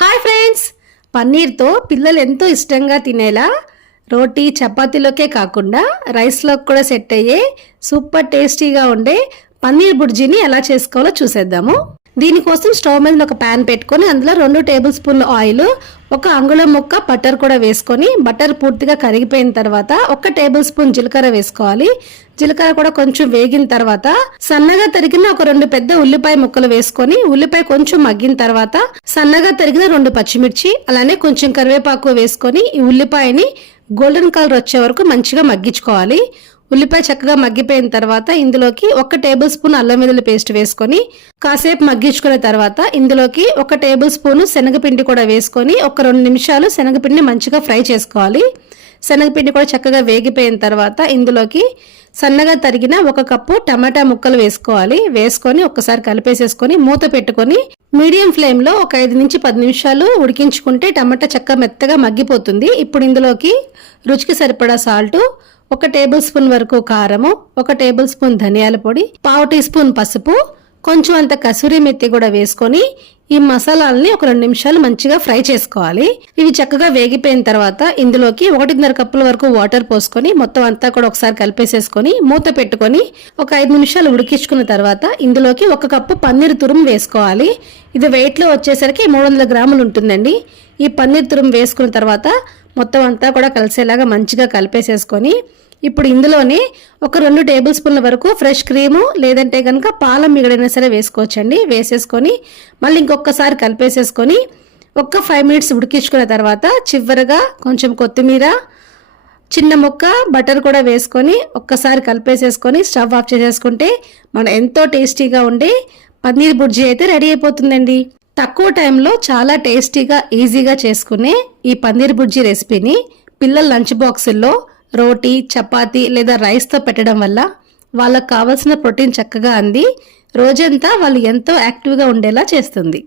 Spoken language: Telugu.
హాయ్ ఫ్రెండ్స్, పన్నీర్తో పిల్లలు ఎంతో ఇష్టంగా తినేలా రోటీ చపాతీలోకే కాకుండా రైస్లోకి కూడా సెట్ అయ్యే సూపర్ టేస్టీగా ఉండే పన్నీర్ బుర్జీని ఎలా చేసుకోవాలో చూసేద్దాము. దీనికోసం స్టవ్ మీద ఒక ప్యాన్ పెట్టుకొని అందులో 2 టేబుల్ స్పూన్ల ఆయిల్, 1 అంగుళం ముక్క బటర్ కూడా వేసుకొని బటర్ పూర్తిగా కరిగిపోయిన తర్వాత 1 టేబుల్ స్పూన్ జీలకర్ర వేసుకోవాలి. జీలకర్ర కూడా కొంచెం వేగిన తర్వాత సన్నగా తరిగిన ఒక 2 పెద్ద ఉల్లిపాయ ముక్కలు వేసుకొని ఉల్లిపాయ కొంచెం మగ్గిన తర్వాత సన్నగా తరిగిన 2 పచ్చిమిర్చి అలానే కొంచెం కరివేపాకు వేసుకొని ఈ ఉల్లిపాయని గోల్డెన్ కలర్ వచ్చే వరకు మంచిగా మగ్గించుకోవాలి. ఉల్లిపాయ చక్కగా మగ్గిపోయిన తర్వాత ఇందులోకి 1 టేబుల్ స్పూన్ అల్లం వెల్లుల్లి పేస్ట్ వేసుకొని కాసేపు మగ్గించుకున్న తర్వాత ఇందులోకి 1 టేబుల్ స్పూన్ శనగపిండి కూడా వేసుకొని ఒక 2 నిమిషాలు శనగపిండిని మంచిగా ఫ్రై చేసుకోవాలి. శనగపిండి కూడా చక్కగా వేగిపోయిన తర్వాత ఇందులోకి సన్నగా తరిగిన 1 కప్పు టమాటా ముక్కలు వేసుకోవాలి. వేసుకొని ఒక్కసారి కలిపేసేసుకొని మూత పెట్టుకొని మీడియం ఫ్లేమ్ లో ఒక 5 నుంచి 10 నిమిషాలు ఉడికించుకుంటే టమాటా చక్కగా మెత్తగా మగ్గిపోతుంది. ఇప్పుడు ఇందులోకి రుచికి సరిపడా సాల్ట్, 1 టేబుల్ స్పూన్ వరకు కారము, 1 టేబుల్ స్పూన్ ధనియాల పొడి, 1/2 టీ స్పూన్ పసుపు, కొంచెం అంత కసూరి మెత్తి కూడా వేసుకొని ఈ మసాలాలని ఒక 2 నిమిషాలు మంచిగా ఫ్రై చేసుకోవాలి. ఇవి చక్కగా వేగిపోయిన తర్వాత ఇందులోకి 1.5 కప్పుల వరకు వాటర్ పోసుకొని మొత్తం అంతా కూడా ఒకసారి కలిపేసేసుకొని మూత పెట్టుకొని ఒక 5 నిమిషాలు ఉడికించుకున్న తర్వాత ఇందులోకి 1 కప్పు పన్నీర్ తురుము వేసుకోవాలి. ఇది వెయిట్ లో వచ్చేసరికి 300 గ్రాములు ఉంటుందండి. ఈ పన్నీర్ తురుము వేసుకున్న తర్వాత మొత్తం అంతా కూడా కలిసేలాగా మంచిగా కలిపేసేసుకొని ఇప్పుడు ఇందులోనే ఒక 2 టేబుల్ స్పూన్ల వరకు ఫ్రెష్ క్రీము లేదంటే కనుక పాల మిగడైనా సరే వేసుకోవచ్చండి. వేసేసుకొని మళ్ళీ ఇంకొకసారి కలిపేసేసుకొని ఒక 5 మినిట్స్ ఉడికించుకున్న తర్వాత చివరగా కొంచెం కొత్తిమీర, చిన్న ముక్క బటర్ కూడా వేసుకొని ఒక్కసారి కలిపేసేసుకొని స్టవ్ ఆఫ్ చేసేసుకుంటే మన ఎంతో టేస్టీగా ఉండే పన్నీర్ బుర్జీ అయితే రెడీ అయిపోతుందండి. తక్కువ టైంలో చాలా టేస్టీగా ఈజీగా చేసుకునే ఈ పన్నీర్ బుర్జీ రెసిపీని పిల్లల లంచ్ బాక్సుల్లో రోటీ చపాతీ లేదా రైస్తో పెట్టడం వల్ల వాళ్ళకు కావాల్సిన ప్రోటీన్ చక్కగా అంది రోజంతా వాళ్ళు ఎంతో యాక్టివ్గా ఉండేలా చేస్తుంది.